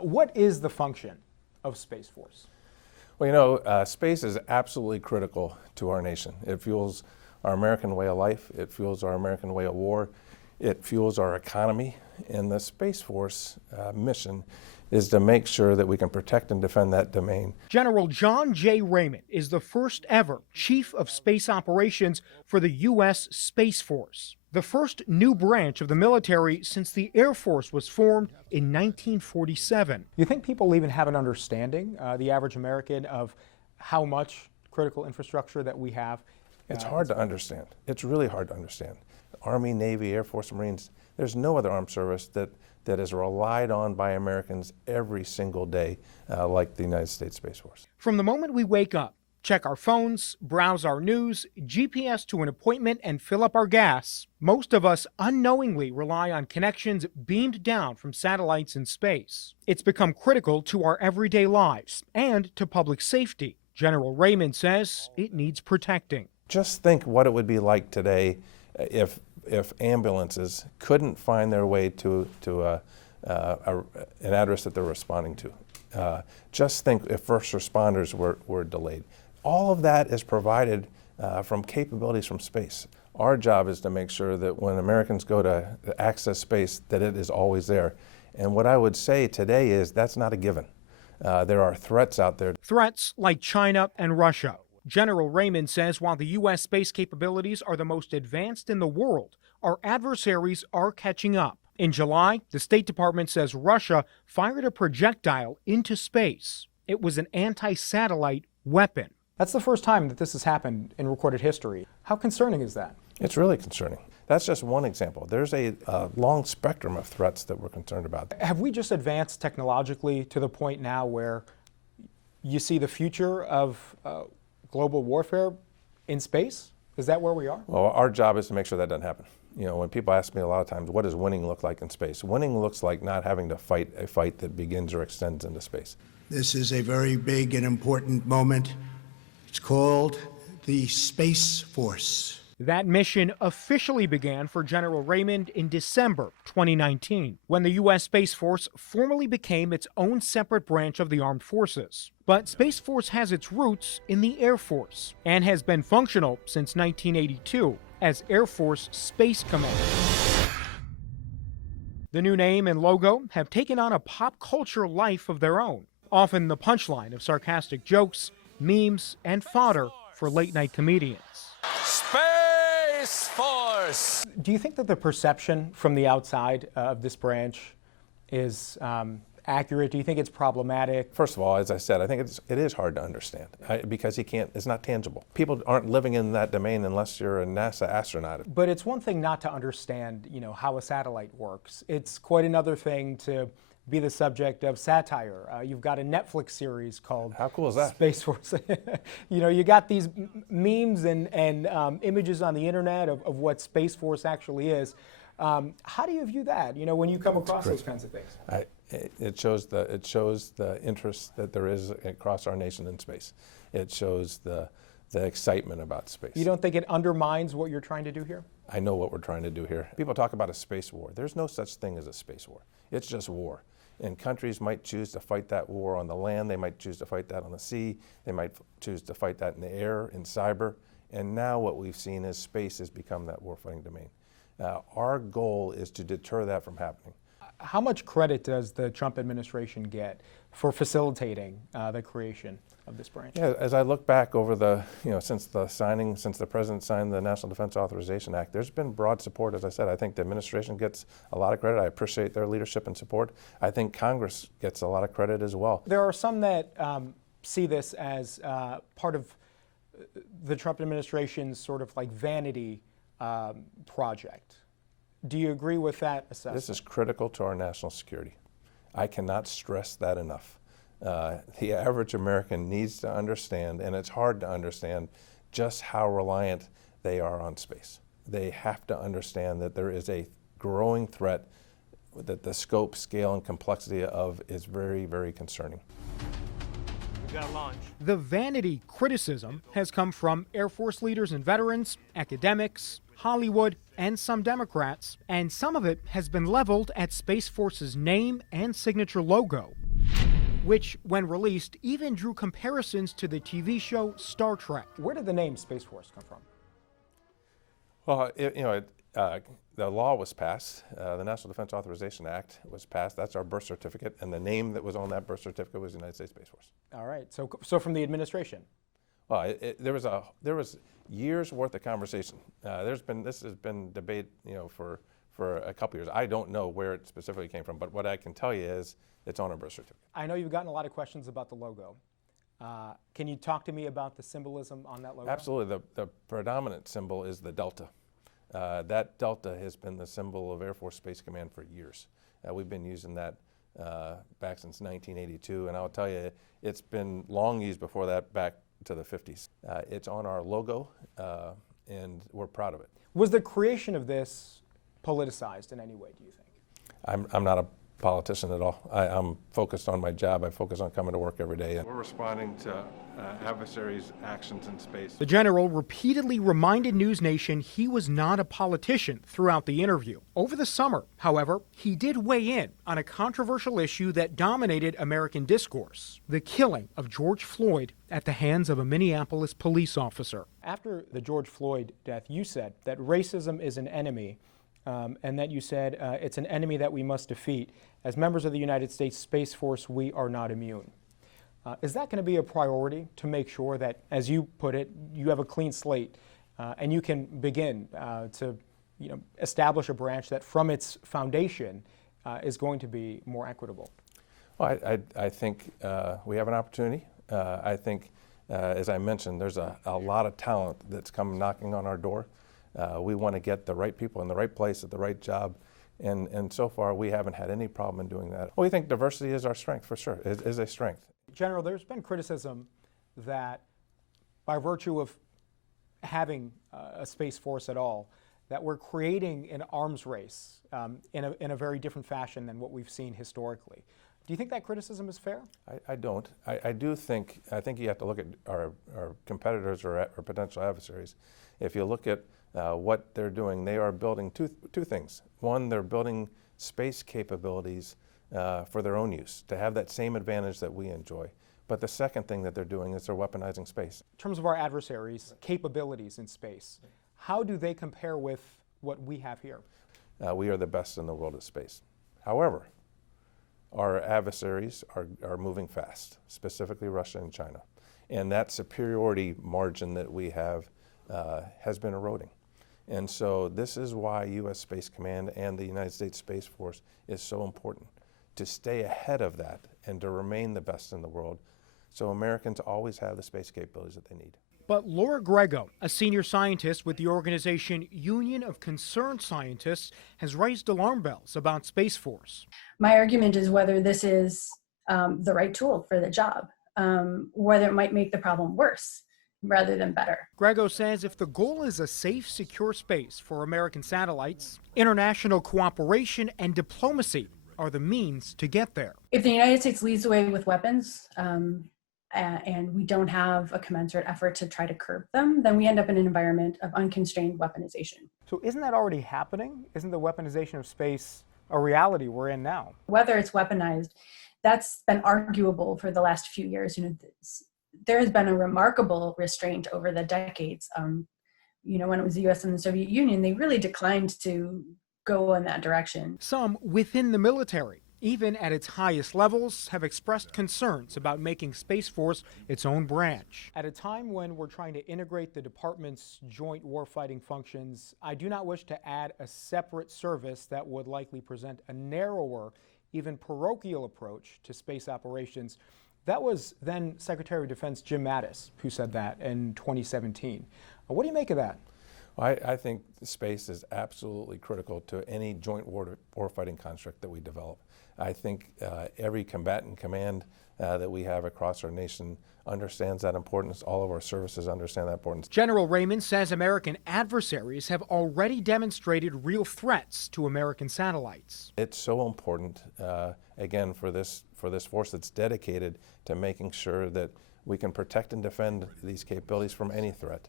What is the function of Space Force? Well, space is absolutely critical to our nation. It fuels our American way of life. It fuels our American way of war. It fuels our economy. And the Space Force mission is to make sure that we can protect and defend that domain. General John J. Raymond is the first ever Chief of Space Operations for the U.S. Space Force, the first new branch of the military since the Air Force was formed in 1947. You think people even have an understanding, the average American, of how much critical infrastructure that we have? It's hard to understand. It's really hard to understand. Army, Navy, Air Force, Marines, there's no other armed service that is relied on by Americans every single day like the United States Space Force. From the moment we wake up, check our phones, browse our news, GPS to an appointment, and fill up our gas, most of us unknowingly rely on connections beamed down from satellites in space. It's become critical to our everyday lives and to public safety. General Raymond says it needs protecting. Just think what it would be like today if ambulances couldn't find their way to an address that they're responding to. Just think if first responders were delayed. All of that is provided from capabilities from space. Our job is to make sure that when Americans go to access space, that it is always there. And what I would say today is that's not a given. There are threats out there. Threats like China and Russia. General Raymond says while the U.S. space capabilities are the most advanced in the world, our adversaries are catching up. In July, the State Department says Russia fired a projectile into space. It was an anti-satellite weapon. That's the first time that this has happened in recorded history. How concerning is that? It's really concerning. That's just one example. There's a long spectrum of threats that we're concerned about. Have we just advanced technologically to the point now where you see the future of global warfare in space? Is that where we are? Well, our job is to make sure that doesn't happen. When people ask me a lot of times, what does winning look like in space? Winning looks like not having to fight a fight that begins or extends into space. This is a very big and important moment. It's called the Space Force. That mission officially began for General Raymond in December 2019, when the U.S. Space Force formally became its own separate branch of the armed forces. But Space Force has its roots in the Air Force and has been functional since 1982 as Air Force Space Command. The new name and logo have taken on a pop culture life of their own, often the punchline of sarcastic jokes, memes, and fodder for late-night comedians. Space Force! Do you think that the perception from the outside of this branch is accurate? Do you think it's problematic? First of all, as I said, I think it is hard to understand because it's not tangible. People aren't living in that domain unless you're a NASA astronaut. But it's one thing not to understand, how a satellite works. It's quite another thing to be the subject of satire. You've got a Netflix series called How cool is that? Space Force. You got these memes and images on the internet of what Space Force actually is. How do you view that, when you come across those kinds of things? It shows the interest that there is across our nation in space. It shows the excitement about space. You don't think it undermines what you're trying to do here? I know what we're trying to do here. People talk about a space war. There's no such thing as a space war. It's just war. And countries might choose to fight that war on the land. They might choose to fight that on the sea. They might choose to fight that in the air, in cyber. And now what we've seen is space has become that warfighting domain. Our goal is to deter that from happening. How much credit does the Trump administration get for facilitating the creation of this branch? Yeah, as I look back over since the president signed the National Defense Authorization Act, there's been broad support. As I said, I think the administration gets a lot of credit. I appreciate their leadership and support. I think Congress gets a lot of credit as well. There are some that see this as part of the Trump administration's sort of like vanity project. Do you agree with that assessment? This is critical to our national security. I cannot stress that enough. The average American needs to understand, and it's hard to understand, just how reliant they are on space. They have to understand that there is a growing threat that the scope, scale, and complexity of is very, very concerning. The vanity criticism has come from Air Force leaders and veterans, academics, Hollywood, and some Democrats, and some of it has been leveled at Space Force's name and signature logo, which, when released, even drew comparisons to the TV show Star Trek. Where did the name Space Force come from? Well, the law was passed. The National Defense Authorization Act was passed. That's our birth certificate, and the name that was on that birth certificate was United States Space Force. All right. So from the administration. Well, there was years worth of conversation. This has been debate, for a couple years. I don't know where it specifically came from, but what I can tell you is it's on our birth certificate. I know you've gotten a lot of questions about the logo. Can you talk to me about the symbolism on that logo? Absolutely. The predominant symbol is the Delta. That Delta has been the symbol of Air Force Space Command for years. We've been using that back since 1982, and I'll tell you, it's been long used before that, back to the 50s. It's on our logo, and we're proud of it. Was the creation of this politicized in any way, do you think? I'm not a politician at all. I'm focused on my job. I focus on coming to work every day. We're responding to adversaries' actions in space. The general repeatedly reminded NewsNation he was not a politician throughout the interview. Over the summer, however, he did weigh in on a controversial issue that dominated American discourse: the killing of George Floyd at the hands of a Minneapolis police officer. After the George Floyd death, you said that racism is an enemy, and that you said it's an enemy that we must defeat. As members of the United States Space Force, we are not immune. Is that going to be a priority to make sure that, as you put it, you have a clean slate and you can begin to establish a branch that from its foundation is going to be more equitable? Well, I think we have an opportunity. I think, as I mentioned, there's a lot of talent that's come knocking on our door. We want to get the right people in the right place at the right job. And so far, we haven't had any problem in doing that. We think diversity is our strength, for sure. It is a strength. General, there's been criticism that by virtue of having a Space Force at all, that we're creating an arms race in a very different fashion than what we've seen historically. Do you think that criticism is fair? I don't. I think you have to look at our competitors or potential adversaries. If you look at what they're doing, they are building two things. One, they're building space capabilities for their own use, to have that same advantage that we enjoy. But the second thing that they're doing is they're weaponizing space. In terms of our adversaries' capabilities in space, how do they compare with what we have here? We are the best in the world at space. However, our adversaries are moving fast, specifically Russia and China. And that superiority margin that we have has been eroding. And so this is why U.S. Space Command and the United States Space Force is so important, to stay ahead of that and to remain the best in the world, so Americans always have the space capabilities that they need. But Laura Grego, a senior scientist with the organization Union of Concerned Scientists, has raised alarm bells about Space Force. My argument is whether this is the right tool for the job, whether it might make the problem worse rather than better. Grego says if the goal is a safe, secure space for American satellites, international cooperation and diplomacy are the means to get there. If the United States leads the way with weapons, and we don't have a commensurate effort to try to curb them, then we end up in an environment of unconstrained weaponization. So isn't that already happening? Isn't the weaponization of space a reality we're in now? Whether it's weaponized, that's been arguable for the last few years. There has been a remarkable restraint over the decades. When it was the US and the Soviet Union, they really declined to go in that direction. Some within the military, even at its highest levels, have expressed concerns about making Space Force its own branch. At a time when we're trying to integrate the department's joint warfighting functions, I do not wish to add a separate service that would likely present a narrower, even parochial approach to space operations. That was then Secretary of Defense Jim Mattis who said that in 2017. What do you make of that? Well, I think space is absolutely critical to any joint warfighting construct that we develop. I think every combatant command that we have across our nation understands that importance. All of our services understand that importance. General Raymond says American adversaries have already demonstrated real threats to American satellites. It's so important, again, for this force that's dedicated to making sure that we can protect and defend these capabilities from any threat.